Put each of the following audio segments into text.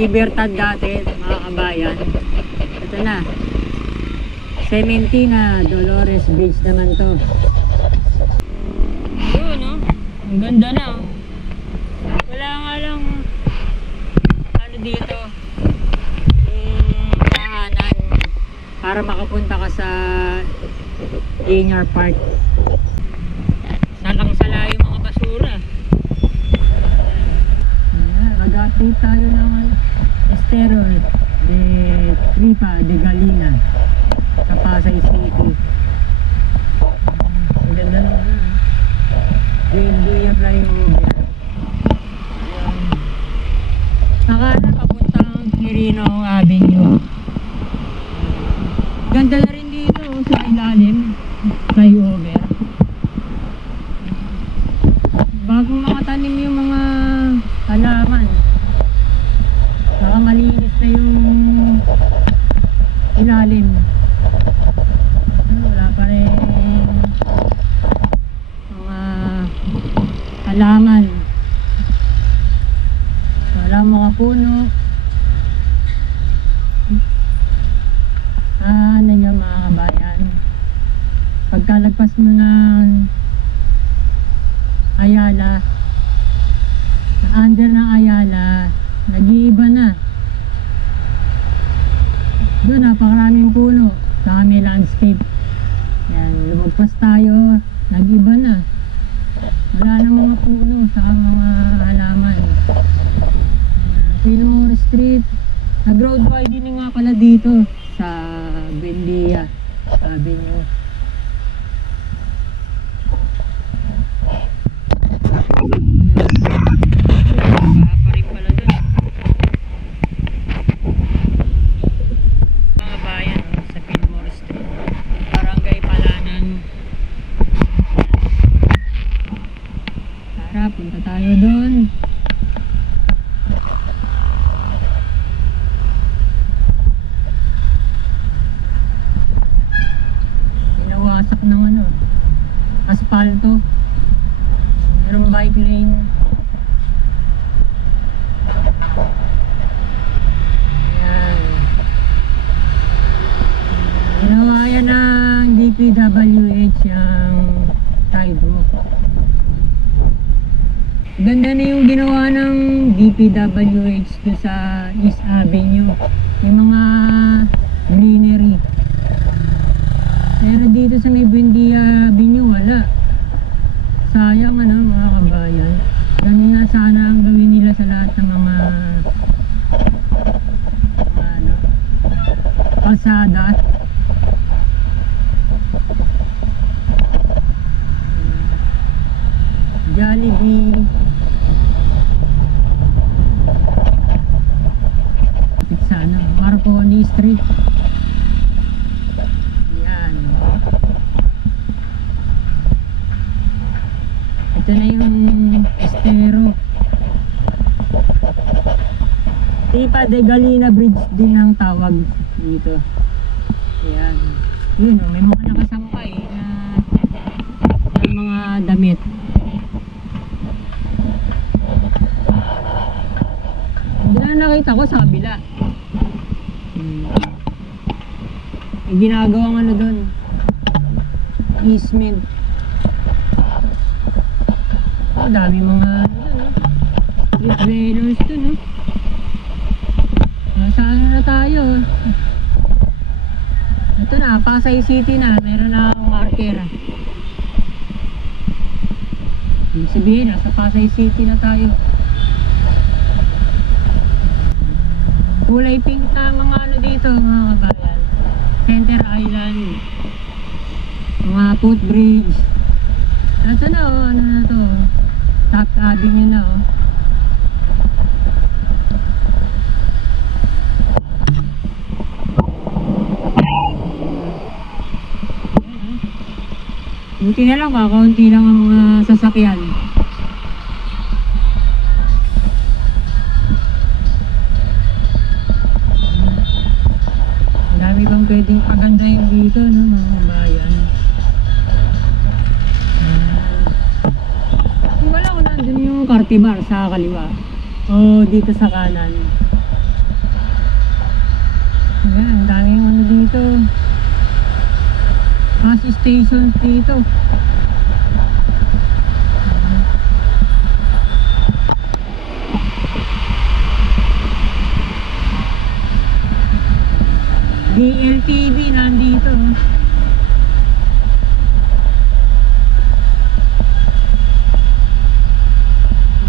Libertad dati, mga kabayan. Ito na. Cementina, Dolores Bridge naman to. Yun, no? Ang ganda na, oh. Wala nga lang ano dito daanan para makapunta ka sa Linear Park. Salang-sala yung mga basura. Ayan, mag-update tayo ng Esterol de Tripa de Galina sa Pasay City. Ang ganda naman. Buendia flyover. Nakala papuntang Quirino Avenue. Ganda na rin dito sa ilalim. Flyover. Bagong makatanim yung mga halaman. Saka malinis na yung ilalim. Wala pa rin mga halaman. Wala mga puno. Ano nyo mga kabayan, pagkalagpas mo ng Ayala, na under ng Ayala, nag-iiba na. Doon napakaraming puno, saka may landscape. Yan, lumagpas tayo, nag-iba na. Wala na mga puno, saka mga halaman. Fillmore Street, nag-road widening nga pala dito sa Buendia Avenue. Pa rin pala dun. Mga bayan, sa Fillmore Street, Barangay Palanan. Tara, punta tayo dun. Wasak ng ano, asfalto. Merong bike lane. Ayan. Ginawa yan ng DPWH ang sidewalk. Ganda na yung ginawa ng DPWH doon sa East Avenue. Yung mga greenery. Pero dito sa may Buendia Avenue wala. Sayang ano mga kabayan. Ganun na sana ang gawin nila sa lahat ng mga ano, kalsada. Jollibee. It's ano, Marconi Street. Ito na yung Estero. Tripa de Galina Bridge din ang tawag dito. Ayan. Yun o, may mga nakasampay na mga damit. Hindi na nakita ko sa kabila. May ginagawang ano doon, easement. Dami mga street vendors dun, no? Saan na tayo? Ito na, Pasay City na. Meron na akong marker. Ibig sabihin, nasa Pasay City na tayo. Kulay pink na mga ano dito, mga kabayan. Center Island. Mga footbridge. Ito na, oh, ano na to? Top Avenue na, oh. Buti na lang, kakaunti lang ang mga sasakyan. Ang dami bang pwedeng pagandahin dito, no, mga bayan. Wala ko nandun yung Cartibar sa kaliwa o dito sa kanan. dito. Bus stations dito. DLTV nandito.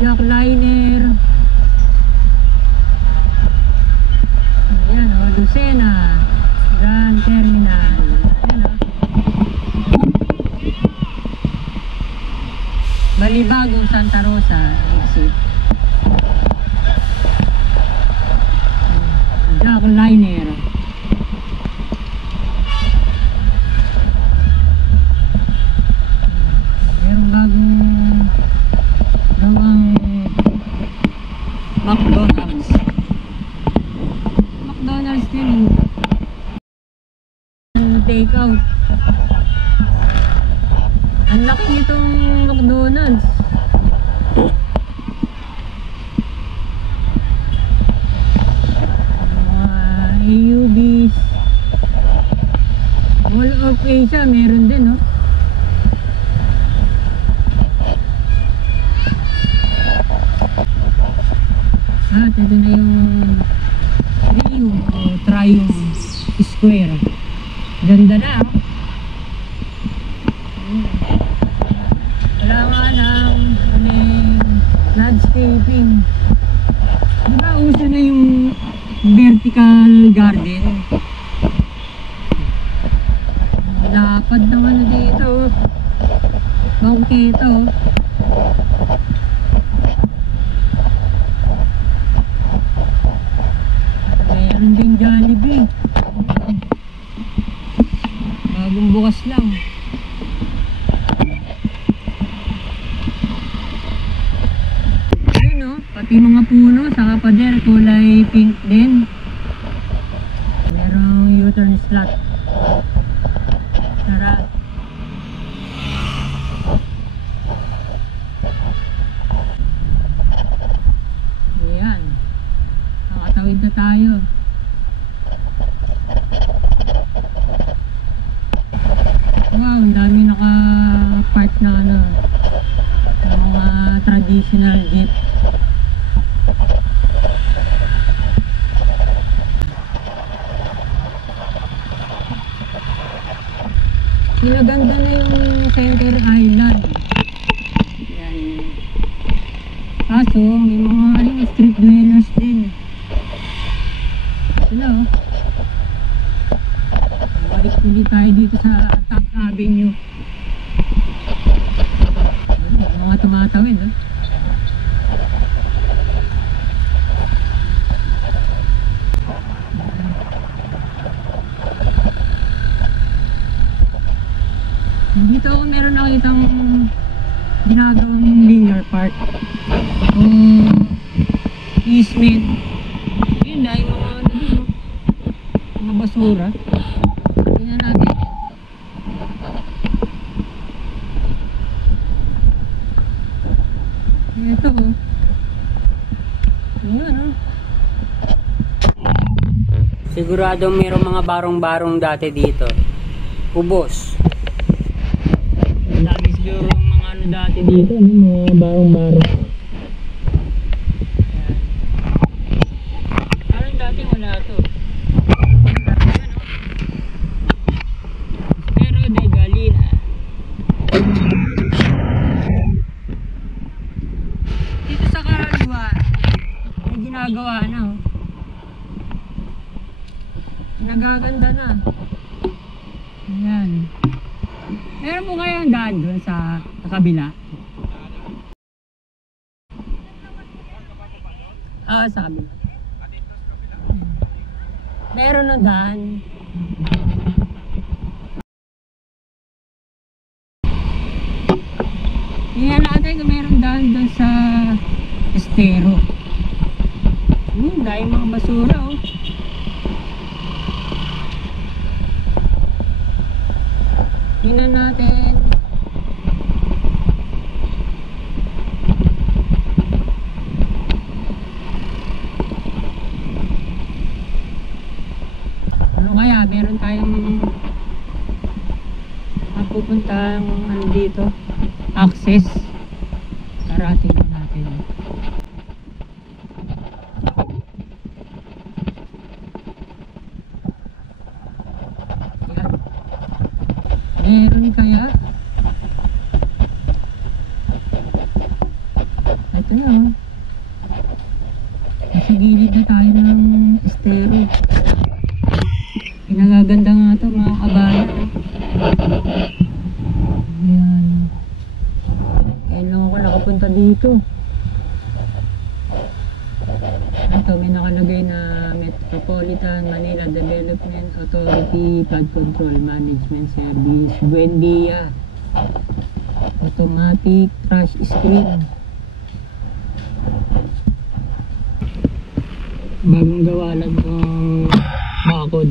Jackliner. Ayan o, Lucena Grand Terminal. Ayan o. Balibago, Santa Rosa exit. Jackliner. Merong bagong gawang McDonald's. McDonald's din. Take out. Ang laki nitong McDonald's. AUBs. Mall of Asia meron din, no? At ito na yung Triumph Square. Ganda na, oh. Wala nga ng landscaping. Diba uso na yung vertical garden? Lapad naman na dito. Bangkito. Meron ding Jollibee. Bagong bukas lang. Ayun, no? Pati mga puno sa pader kulay pink din. Merong U-turn slot. Tara. Ayan. Nakatawid na tayo. Wow, ang dami naka-park na mga traditional jeep. Pinaganda na yung Center Island. Yan. Kaso, may mga street dwellers din. Sila, oh. Balik ulit tayo dito sa Top Avenue. Mga tumatawid, oh. Dito ako meron nakitang ginagawang linear park o easement. Yun dahil mga basura. Tingnan natin. Ito, oh. Yun, oh. Sigurado mayroong mga barong-barong dati dito. Ubos. Dami siguro mga ano dati dito, mga barong-barong. Parang dati wala to. Pero de Galina. Dito sa kaliwa, may ginagawa na, oh. Nagaganda na. Ayan. Meron po kayong daan doon sa kabila? Ah, sa kabila. Meron na daan. Tingnan natin kung meron daan doon sa estero. Dahil mga basura, oh. Tingnan natin. Ano kaya? Meron tayong mapupuntang ano dito, access. Karating na natin. Yan. Meron kaya? Ito na oh. Nasa gilid na tayo ng estero. Pinagaganda nga ito mga kabayan. Ayan. Kaya lang ako nakapunta dito. Ito may nakalagay na Metropolitan Manila Development Authority Flood Control Management Service Buendia. Automatic trash screen. Bagong gawa lang ng bakod.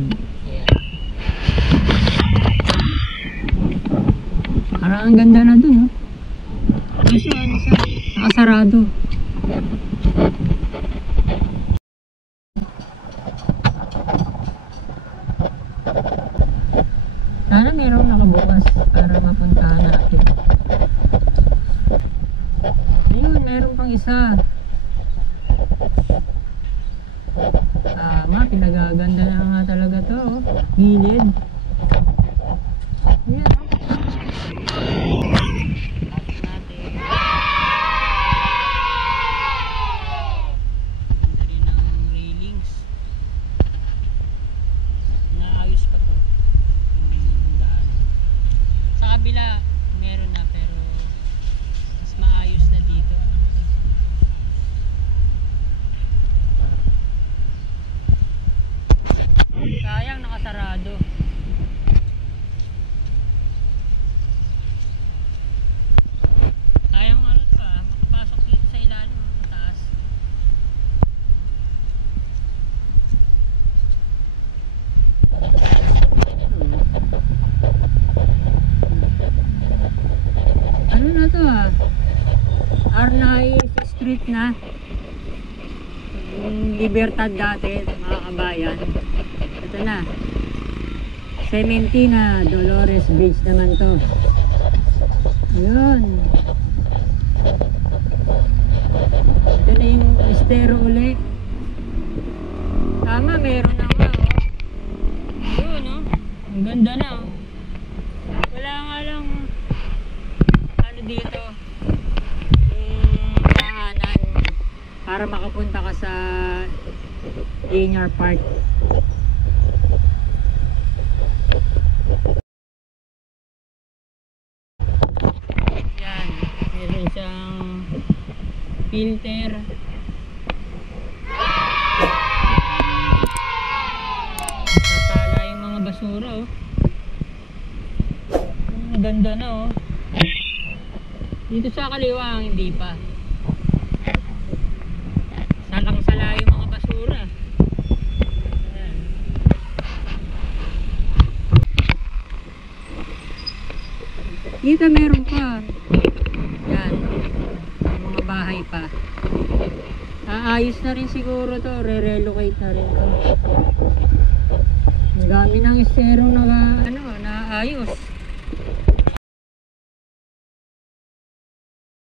Parang ang ganda na dun, no? Kasi ano siya, nakasarado. Sana mayroong nakabukas para mapuntahan natin. Ayun, meron pang isa. Tama, pinagaganda na nga talaga to, oh. Gilid. Ayan. Kabila meron na pero mas maayos na dito. Sayang nakasarado. Sayang ano to makapasok dito sa ilalim ng taas. Ano na to Arnay Street na. Yung Libertad dati mga kabayan. Ito na. Cementina Dolores Bridge naman to. Ayun. Ito na yung estero ulit. Tama, meron na nga Ayun ang ganda na Wala nga lang dito yung daanan para makapunta ka sa Linear Park. Yan, meron siyang filter. Natala yung mga basura ang ganda na Dito sa kaliwa hindi pa. Salang-sala yung mga basura. Ayan. Dito meron pa. Yan. Mga bahay pa. Aayos na rin siguro to. Re-relocate na rin to. Ang dami ng estero na naayos.